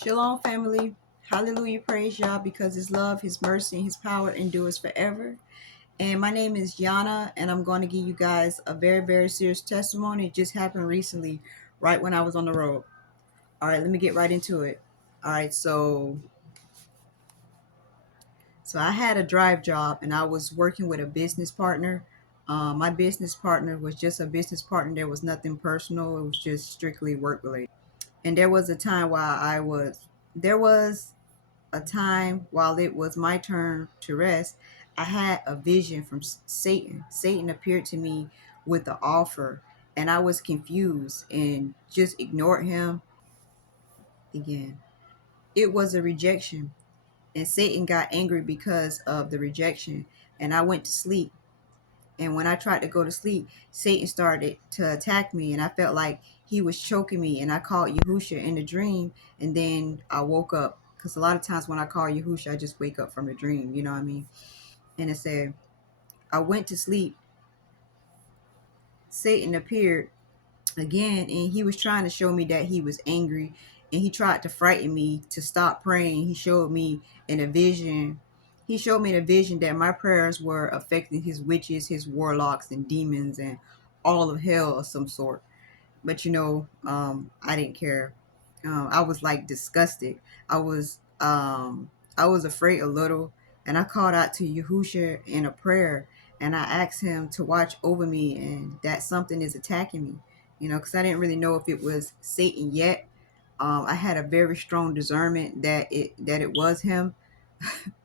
Shalom, family. Hallelujah. Praise Yah because His love, His mercy, and His power endures forever. And my name is Yana, and I'm going to give you guys a very, very serious testimony. It just happened recently, right when I was on the road. All right, let me get right into it. All right, so I had a drive job, and I was working with a business partner. My business partner was just a business partner. There was nothing personal. It was just strictly work related. And there was a time while there was a time while it was my turn to rest, I had a vision from Satan. Satan appeared to me with the offer, and I was confused and just ignored him again. It was a rejection, and Satan got angry because of the rejection, and I went to sleep. And when I tried to go to sleep, Satan started to attack me, and I felt like he was choking me. And I called Yahusha in the dream, and then I woke up. Because a lot of times when I call Yahusha, I just wake up from the dream, you know what I mean? And it said, I went to sleep. Satan appeared again, and he was trying to show me that he was angry, and he tried to frighten me to stop praying. He showed me in a vision. He showed me in a vision that my prayers were affecting his witches, his warlocks, and demons, and all of hell of some sort. But I didn't care. I was like disgusted. I was afraid a little, and I called out to Yahusha in a prayer, and I asked him to watch over me, and that something is attacking me. Because I didn't really know if it was Satan yet. I had a very strong discernment that it was him,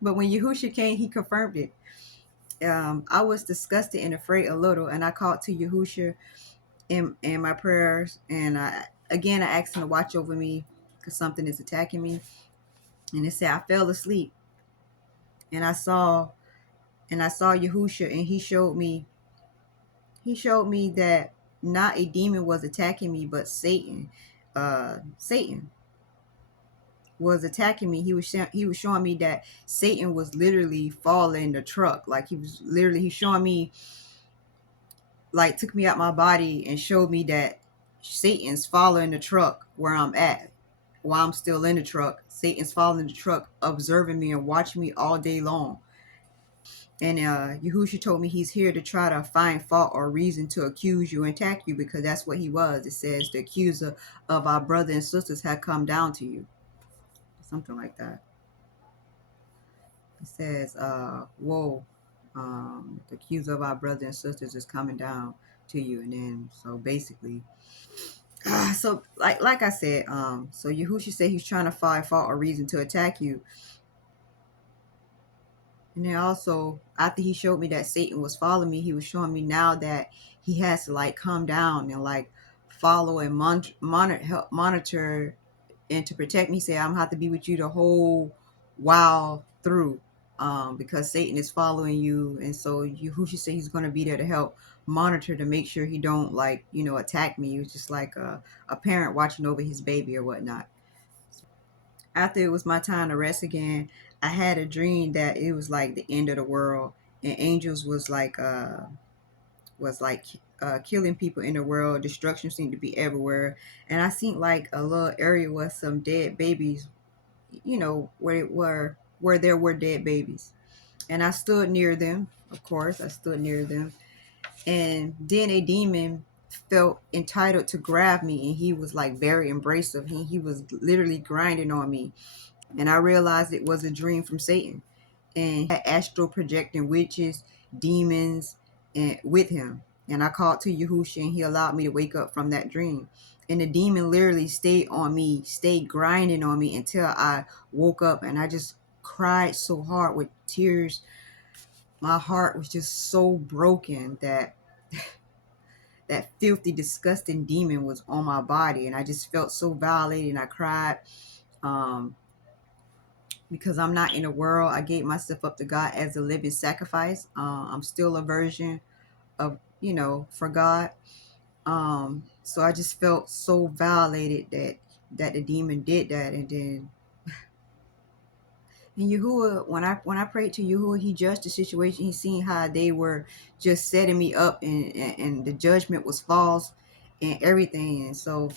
but when Yahusha came, he confirmed it. I was disgusted and afraid a little, and I called to Yahusha in my prayers, and I asked him to watch over me because something is attacking me. And it said I fell asleep, and I saw Yahusha, and he showed me that not a demon was attacking me, but Satan was attacking me. He was showing me that Satan was literally following the truck. Like he's showing me, like, took me out my body and showed me that Satan's following the truck where I'm at while I'm still in the truck. Satan's following the truck, observing me and watching me all day long. And Yahusha told me he's here to try to find fault or reason to accuse you and attack you, because that's what he was. It says the accuser of our brothers and sisters had come down to you. Something like that. It says, whoa, the accuser of our brothers and sisters is coming down to you. And then, so basically, so like I said, so Yahusha said he's trying to find fault or reason to attack you. And then also, after he showed me that Satan was following me, he was showing me now that he has to like come down and like follow and monitor and to protect me. He said, I'm gonna have to be with you the whole while through, because Satan is following you. And so Yahushua said he's gonna be there to help monitor, to make sure he don't like attack me. He was just like a parent watching over his baby or whatnot. After it was my time to rest again, I had a dream that it was like the end of the world, and angels was like killing people in the world. Destruction seemed to be everywhere, and I seen like a little area with some dead babies, where there were dead babies, and I stood near them. Of course, I stood near them, and then a demon felt entitled to grab me, and he was like very embracive. He was literally grinding on me, and I realized it was a dream from Satan, and he had astral projecting witches, demons, and with him. And I called to Yahusha, and he allowed me to wake up from that dream. And the demon literally stayed on me, stayed grinding on me until I woke up, and I just cried so hard with tears. My heart was just so broken that that filthy, disgusting demon was on my body, and I just felt so violated, and I cried. Um, because I'm not in the world. I gave myself up to God as a living sacrifice. I'm still a virgin of, for God. So I just felt so violated that the demon did that, and then and Yahuwah, when I prayed to Yahuwah, he judged the situation. He seen how they were just setting me up, and the judgment was false and everything. And so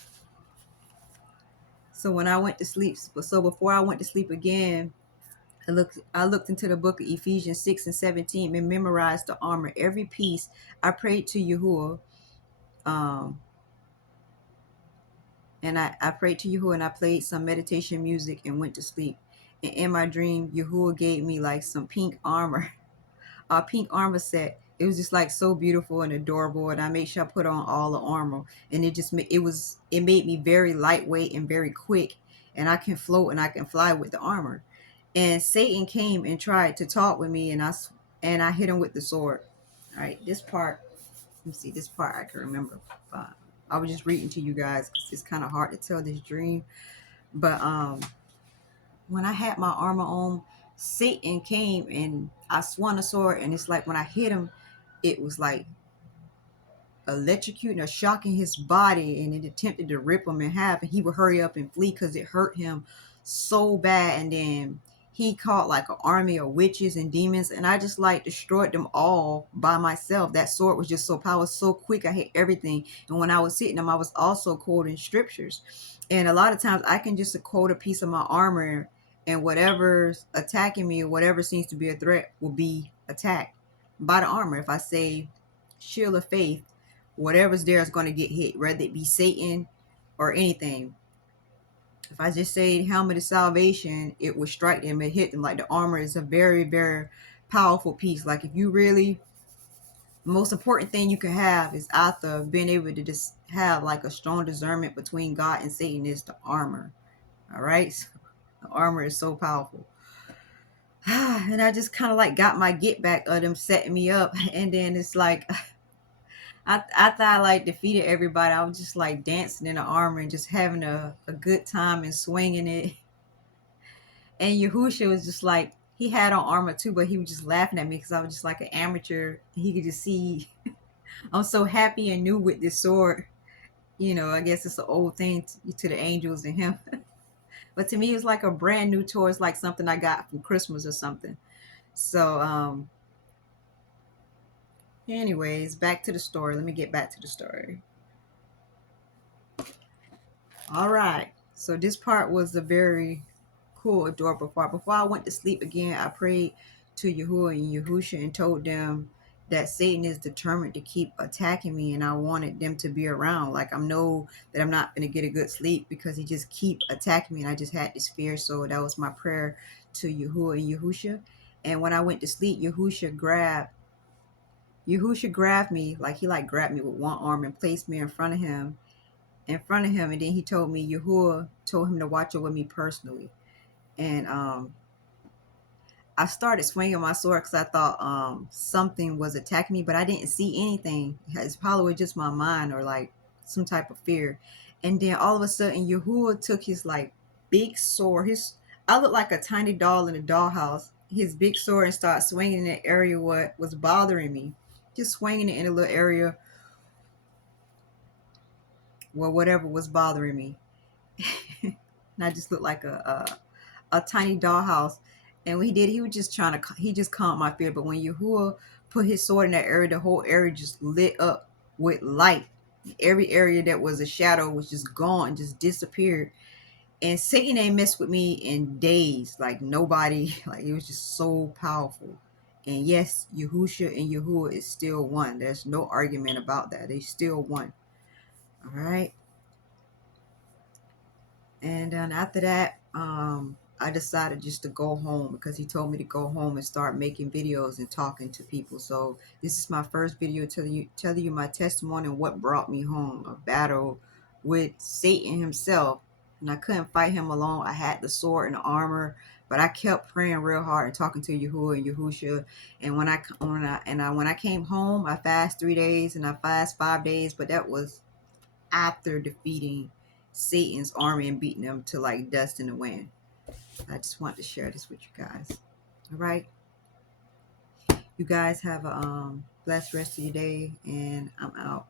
So when I went to sleep, so before I went to sleep again, I looked into the book of Ephesians 6 and 17 and memorized the armor, every piece. I prayed to Yahuwah, um, and I prayed to Yahuwah, and I played some meditation music and went to sleep. And in my dream, Yahuwah gave me like some pink armor, a pink armor set. It was just like so beautiful and adorable, and I made sure I put on all the armor, and it made me very lightweight and very quick, and I can float and I can fly with the armor. And Satan came and tried to talk with me, and I hit him with the sword. All right, this part. Let me see, this part I can remember. Uh, I was just reading to you guys because it's kind of hard to tell this dream. But when I had my armor on, Satan came and I swung a sword, and it's like when I hit him, it was like electrocuting or shocking his body, and it attempted to rip him in half, and he would hurry up and flee because it hurt him so bad. And then he caught like an army of witches and demons, and I just like destroyed them all by myself. That sword was just so powerful, so quick. I hit everything. And when I was hitting them, I was also quoting scriptures, and a lot of times I can just quote a piece of my armor, and whatever's attacking me or whatever seems to be a threat will be attacked by the armor. If I say shield of faith, whatever's there is going to get hit, whether it be Satan or anything. If I just say helmet of salvation, it will strike them and hit them. Like the armor is a very, very powerful piece. Like if you really, the most important thing you can have is after being able to just have like a strong discernment between God and Satan is the armor. All right. So the armor is so powerful. And I just kind of like got my get back of them setting me up. And then it's like, after I like defeated everybody, I was just like dancing in the armor and just having a good time and swinging it. And Yahusha was just like, he had on armor too, but he was just laughing at me because I was just like an amateur. He could just see I'm so happy and new with this sword. I guess it's an old thing to the angels and him. But to me, it's like a brand new toy. It's like something I got from Christmas or something. So, anyways, back to the story. Let me get back to the story. All right. So this part was a very cool, adorable part. Before I went to sleep again, I prayed to Yahuwah and Yahusha and told them that Satan is determined to keep attacking me, and I wanted them to be around. Like I know that I'm not gonna get a good sleep because he just keep attacking me, and I just had this fear. So that was my prayer to Yahuwah and Yahusha. And when I went to sleep, Yahusha grabbed me, like he like grabbed me with one arm and placed me in front of him, and then he told me Yahuwah told him to watch over me personally. And I started swinging my sword because I thought something was attacking me, but I didn't see anything. It's probably just my mind or like some type of fear. And then all of a sudden Yahuwah took his like big sword, his I looked like a tiny doll in a dollhouse, his big sword, and started swinging in the area what was bothering me, just swinging it in a little area where whatever was bothering me. And I just looked like a tiny dollhouse. And when he did, he was just he just calmed my fear. But when Yahuwah put his sword in that area, the whole area just lit up with light. Every area that was a shadow was just gone, just disappeared. And Satan ain't messed with me in days. Like nobody, like it was just so powerful. And yes, Yahusha and Yahuwah is still one. There's no argument about that. They still one. All right. And then after that, I decided just to go home because he told me to go home and start making videos and talking to people. So this is my first video telling you my testimony and what brought me home. A battle with Satan himself. And I couldn't fight him alone. I had the sword and the armor, but I kept praying real hard and talking to Yahuwah and Yahusha. And when I came home, I fast 3 days and I fast 5 days, but that was after defeating Satan's army and beating them to like dust in the wind. I just want to share this with you guys. All right. You guys have a blessed rest of your day, and I'm out.